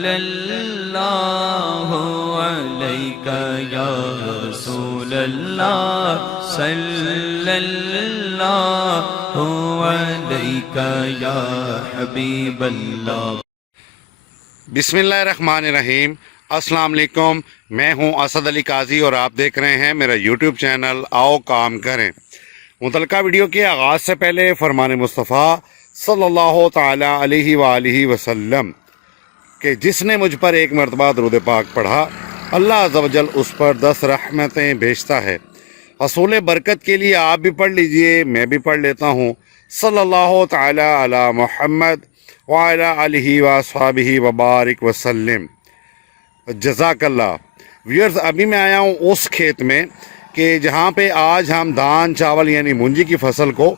सल्लल्लाहु अलैका या रसूल अल्लाह सल्लल्लाहु अलैका या हबीब अल्लाह। बिस्मिल्लाहिर्रहमानिर्रहीम। अस्सलाम वालेकुम। मैं हूं असद अली काजी और आप देख रहे हैं मेरा यूट्यूब चैनल आओ काम करें। मुतलका वीडियो के आगाज़ से पहले फरमान मुस्तफ़ा सल्लल्लाहु ताला अलैहि वालिहि वसल्लम कि जिसने मुझ पर एक मरतबा दुरूद पाक पढ़ा अल्लाह अज़्ज़ व जल उस पर 10 रहमतें भेजता है। हसूल बरकत के लिए आप भी पढ़ लीजिए, मैं भी पढ़ लेता हूँ। सल्लल्लाहु ताला अला मुहम्मद व अला आलिहि व अस्हाबिहि व बारिक वसल्लम। जज़ाकल्लाह। व्यूअर्स, अभी मैं आया हूँ उस खेत में कि जहाँ पे आज हम धान चावल यानी मूंजी की फसल को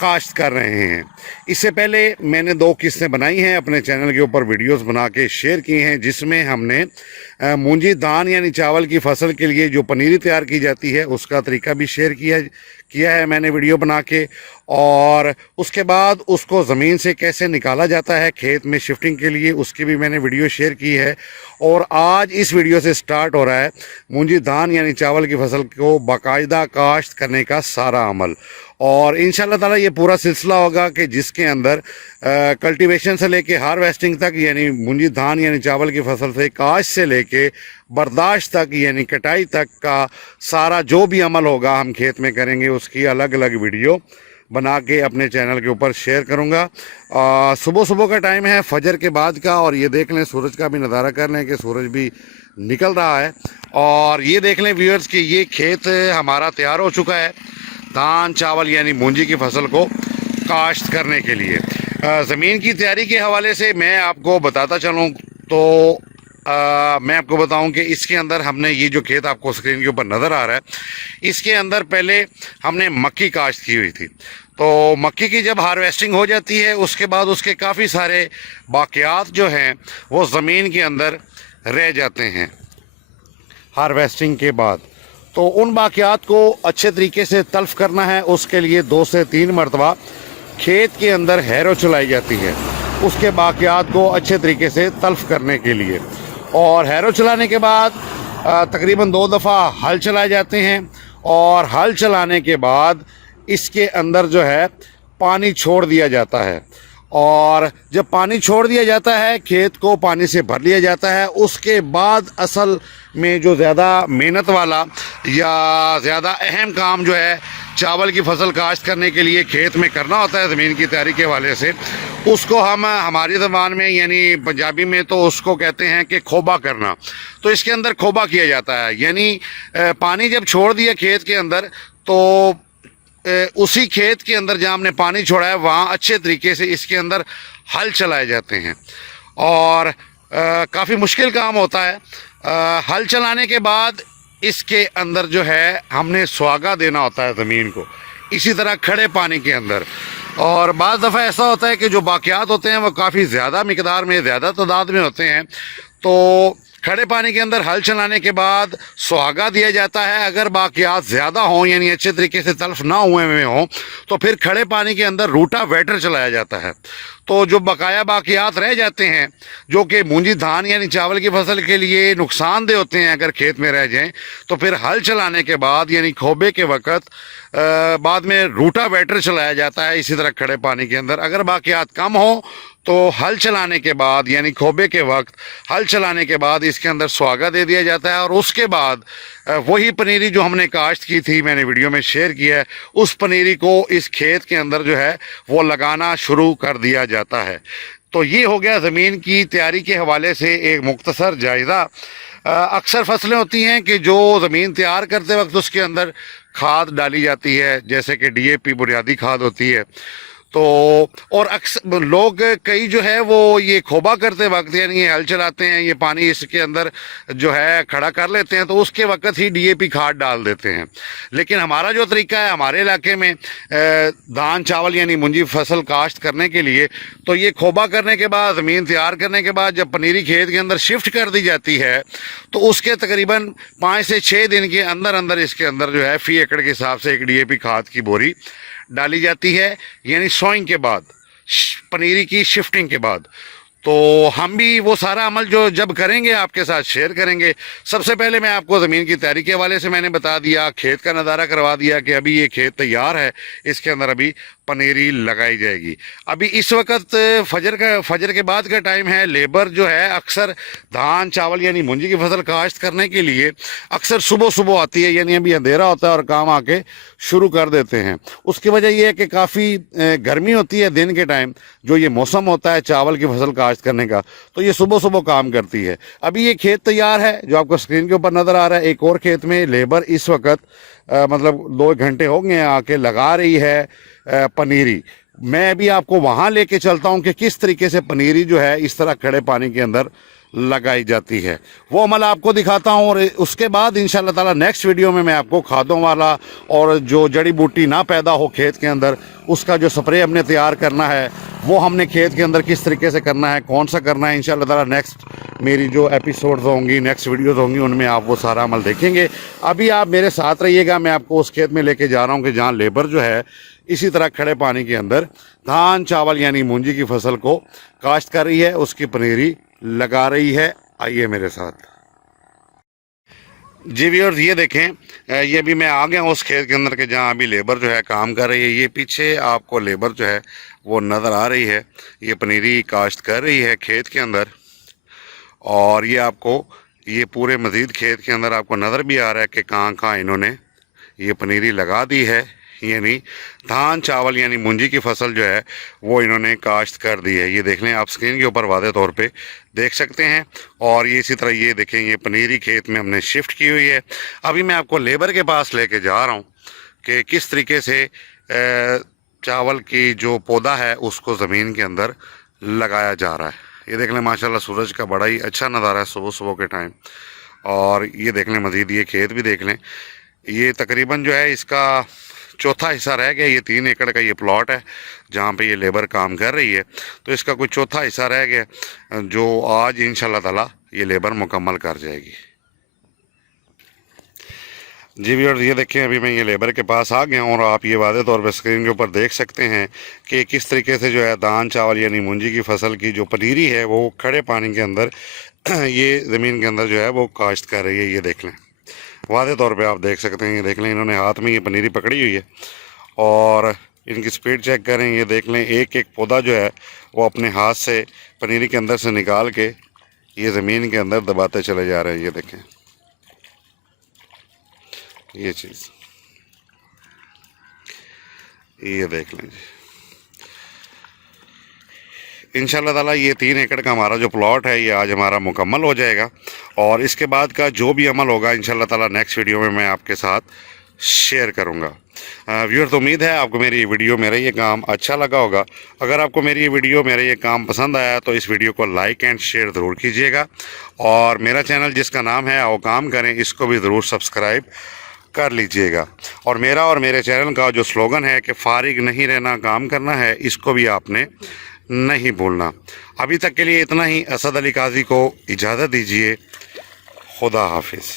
काश्त कर रहे हैं। इससे पहले मैंने 2 किस्तें बनाई हैं, अपने चैनल के ऊपर वीडियोस बना के शेयर की हैं, जिसमें हमने मूंजी धान यानी चावल की फसल के लिए जो पनीरी तैयार की जाती है उसका तरीका भी शेयर किया है मैंने वीडियो बना के। और उसके बाद उसको ज़मीन से कैसे निकाला जाता है खेत में शिफ्टिंग के लिए, उसकी भी मैंने वीडियो शेयर की है। और आज इस वीडियो से स्टार्ट हो रहा है मूंजी धान यानी चावल की फसल को बाकायदा काश्त करने का सारा अमल। और इंशाल्लाह ताला ये पूरा सिलसिला होगा कि जिसके अंदर कल्टीवेशन से लेके हार्वेस्टिंग तक यानी मूंजी धान यानी चावल की फसल से काश्त से लेके बर्दाश्त तक यानी कटाई तक का सारा जो भी अमल होगा हम खेत में करेंगे, उसकी अलग अलग वीडियो बना के अपने चैनल के ऊपर शेयर करूंगा। सुबह सुबह का टाइम है, फजर के बाद का, और ये देख लें सूरज का भी नज़ारा कर लें कि सूरज भी निकल रहा है। और ये देख लें व्यूअर्स कि ये खेत हमारा तैयार हो चुका है धान चावल यानी मूंजी की फसल को काश्त करने के लिए। ज़मीन की तैयारी के हवाले से मैं आपको बताता चलूँ तो मैं आपको बताऊं कि इसके अंदर हमने ये जो खेत आपको स्क्रीन के ऊपर नज़र आ रहा है, इसके अंदर पहले हमने मक्की काश्त की हुई थी। तो मक्की की जब हार्वेस्टिंग हो जाती है उसके बाद उसके काफ़ी सारे बाक़ियात जो हैं वो ज़मीन के अंदर रह जाते हैं हार्वेस्टिंग के बाद। तो उन बाक़ियात को अच्छे तरीके से तल्फ़ करना है, उसके लिए 2 से 3 मरतबा खेत के अंदर हैरो चलाई जाती है उसके बाक़ियात को अच्छे तरीके से तल्फ़ करने के लिए। और हैरो चलाने के बाद तकरीबन 2 दफ़ा हल चलाए जाते हैं। और हल चलाने के बाद इसके अंदर जो है पानी छोड़ दिया जाता है। और जब पानी छोड़ दिया जाता है, खेत को पानी से भर लिया जाता है, उसके बाद असल में जो ज़्यादा मेहनत वाला या ज़्यादा अहम काम जो है चावल की फसल काश्त करने के लिए खेत में करना होता है ज़मीन की तैयारी के हवाले से, उसको हम हमारी ज़बान में यानी पंजाबी में तो उसको कहते हैं कि खोबा करना। तो इसके अंदर खोबा किया जाता है, यानी पानी जब छोड़ दिया खेत के अंदर तो उसी खेत के अंदर जहाँ हमने पानी छोड़ा है वहाँ अच्छे तरीके से इसके अंदर हल चलाए जाते हैं। और काफ़ी मुश्किल काम होता है। हल चलाने के बाद इसके अंदर जो है हमने सुहागा देना होता है ज़मीन को, इसी तरह खड़े पानी के अंदर। और बाज़ दफ़ा ऐसा होता है कि जो बाक़ियात होते हैं वो काफ़ी ज़्यादा मिकदार में, ज़्यादा तादाद में होते हैं। तो खड़े पानी के अंदर हल चलाने के बाद सुहागा दिया जाता है। अगर बाक़ियात ज़्यादा हों यानी अच्छे तरीके से तल्फ़ ना हुए हों तो फिर खड़े पानी के अंदर रूटा वेटर चलाया जाता है। तो जो बकाया बाक़ियात रह जाते हैं जो कि मूंजी धान यानी चावल की फसल के लिए नुकसानदेह होते हैं अगर खेत में रह जाएं, तो फिर हल चलाने के बाद यानी खोबे के वक़्त बाद में रूटा वेटर चलाया जाता है इसी तरह खड़े पानी के अंदर। अगर बाक़ियात कम हो तो हल चलाने के बाद यानी खोबे के वक्त हल चलाने के बाद इसके अंदर सुहागा दे दिया जाता है। और उसके बाद वही पनीरी जो हमने काश्त की थी, मैंने वीडियो में शेयर किया है, उस पनीरी को इस खेत के अंदर जो है वो लगाना शुरू कर दिया जाता है। तो ये हो गया ज़मीन की तैयारी के हवाले से एक मुख्तसर जायज़ा। अक्सर फसलें होती हैं कि जो ज़मीन तैयार करते वक्त उसके अंदर खाद डाली जाती है, जैसे कि DAP बुनियादी खाद होती है। तो और अक्सर लोग कई जो है वो ये खोबा करते वक्त यानी ये हल चलाते हैं, ये पानी इसके अंदर जो है खड़ा कर लेते हैं, तो उसके वक्त ही DAP खाद डाल देते हैं। लेकिन हमारा जो तरीका है हमारे इलाके में धान चावल यानी मूंजी फसल काश्त करने के लिए, तो ये खोबा करने के बाद ज़मीन तैयार करने के बाद जब पनीरी खेत के अंदर शिफ्ट कर दी जाती है तो उसके तकरीबन 5 से 6 दिन के अंदर अंदर इसके अंदर जो है फ़ी एकड़ के हिसाब से एक DAP खाद की बोरी डाली जाती है, यानी सोइंग के बाद, पनीरी की शिफ्टिंग के बाद। तो हम भी वो सारा अमल जो जब करेंगे आपके साथ शेयर करेंगे। सबसे पहले मैं आपको ज़मीन की तैयारी के हवाले से मैंने बता दिया, खेत का नज़ारा करवा दिया कि अभी ये खेत तैयार है, इसके अंदर अभी पनीरी लगाई जाएगी। अभी इस वक्त फजर के बाद का टाइम है। लेबर जो है अक्सर धान चावल यानी मूंजी की फसल काश्त करने के लिए अक्सर सुबह सुबह आती है, यानी अभी अंधेरा होता है और काम आके शुरू कर देते हैं। उसकी वजह यह है कि काफ़ी गर्मी होती है दिन के टाइम, जो ये मौसम होता है चावल की फसल काश्त करने का, तो ये सुबह सुबह काम करती है। अभी ये खेत तैयार है जो आपको स्क्रीन के ऊपर नज़र आ रहा है। एक और खेत में लेबर इस वक्त मतलब 2 घंटे हो गए आके लगा रही है पनीरी। मैं भी आपको वहाँ लेके चलता हूँ कि किस तरीके से पनीरी जो है इस तरह खड़े पानी के अंदर लगाई जाती है, वो अमल आपको दिखाता हूँ। और उसके बाद इंशाल्लाह ताला नेक्स्ट वीडियो में मैं आपको खादों वाला और जो जड़ी बूटी ना पैदा हो खेत के अंदर, उसका जो स्प्रे हमने तैयार करना है वो हमने खेत के अंदर किस तरीके से करना है, कौन सा करना है, इंशाल्लाह ताला नेक्स्ट मेरी जो एपिसोड्स होंगी, नेक्स्ट वीडियोज़ होंगी, उनमें आप वो सारा अमल देखेंगे। अभी आप मेरे साथ रहिएगा, मैं आपको उस खेत में लेके जा रहा हूँ कि जहाँ लेबर जो है इसी तरह खड़े पानी के अंदर धान चावल यानी मूंजी की फसल को काश्त कर रही है, उसकी पनीरी लगा रही है। आइए मेरे साथ। जी व्यूअर्स, ये देखें, ये भी मैं आ गया हूँ उस खेत के अंदर के जहाँ अभी लेबर जो है काम कर रही है। ये पीछे आपको लेबर जो है वो नज़र आ रही है, ये पनीरी काश्त कर रही है खेत के अंदर। और ये आपको ये पूरे मज़ीद खेत के अंदर आपको नज़र भी आ रहा है कि कहाँ कहाँ इन्होंने ये पनीरी लगा दी है, यानी धान चावल यानी मूंजी की फसल जो है वो इन्होंने काश्त कर दी है। ये देख लें आप स्क्रीन के ऊपर वादे तौर पे देख सकते हैं। और ये इसी तरह ये देखें, ये पनीरी खेत में हमने शिफ्ट की हुई है। अभी मैं आपको लेबर के पास लेके जा रहा हूँ कि किस तरीके से चावल की जो पौधा है उसको ज़मीन के अंदर लगाया जा रहा है। ये देख लें माशाल्लाह सूरज का बड़ा ही अच्छा नज़ारा है सुबह सुबह के टाइम। और ये देख लें मज़ीद ये खेत भी देख लें, ये तकरीबन जो है इसका चौथा हिस्सा रह गया। ये 3 एकड़ का ये प्लॉट है जहाँ पे ये लेबर काम कर रही है, तो इसका कोई चौथा हिस्सा रह गया जो आज इंशाल्लाह ताला ये लेबर मुकम्मल कर जाएगी। जी व्यूअर्स, ये देखें अभी मैं ये लेबर के पास आ गया हूँ और आप ये वादे तौर पर स्क्रीन के ऊपर देख सकते हैं कि किस तरीके से जो है धान चावल यानी मूंजी की फसल की जो पनीरी है वो खड़े पानी के अंदर ये ज़मीन के अंदर जो है वो काश्त कर रही है। ये देख लें वादे तौर पे आप देख सकते हैं, ये देख लें इन्होंने हाथ में ये पनीरी पकड़ी हुई है और इनकी स्पीड चेक करें। ये देख लें एक एक पौधा जो है वो अपने हाथ से पनीरी के अंदर से निकाल के ये ज़मीन के अंदर दबाते चले जा रहे हैं। ये देखें ये चीज़, ये देख लें जी। इंशाल्लाह ताला ये 3 एकड़ का हमारा जो प्लॉट है ये आज हमारा मुकम्मल हो जाएगा। और इसके बाद का जो भी अमल होगा इंशाल्लाह ताला नेक्स्ट वीडियो में मैं आपके साथ शेयर करूंगा। व्यूअर्स, उम्मीद है आपको मेरी ये वीडियो मेरा ये काम अच्छा लगा होगा। अगर आपको मेरी ये वीडियो मेरा ये काम पसंद आया तो इस वीडियो को लाइक एंड शेयर ज़रूर कीजिएगा। और मेरा चैनल जिसका नाम है आओ काम करें, इसको भी ज़रूर सब्सक्राइब कर लीजिएगा। और मेरा और मेरे चैनल का जो स्लोगन है कि फारिग नहीं रहना काम करना है, इसको भी आपने नहीं भूलना। अभी तक के लिए इतना ही। असद अली काजी को इजाज़त दीजिए। खुदा हाफिज़।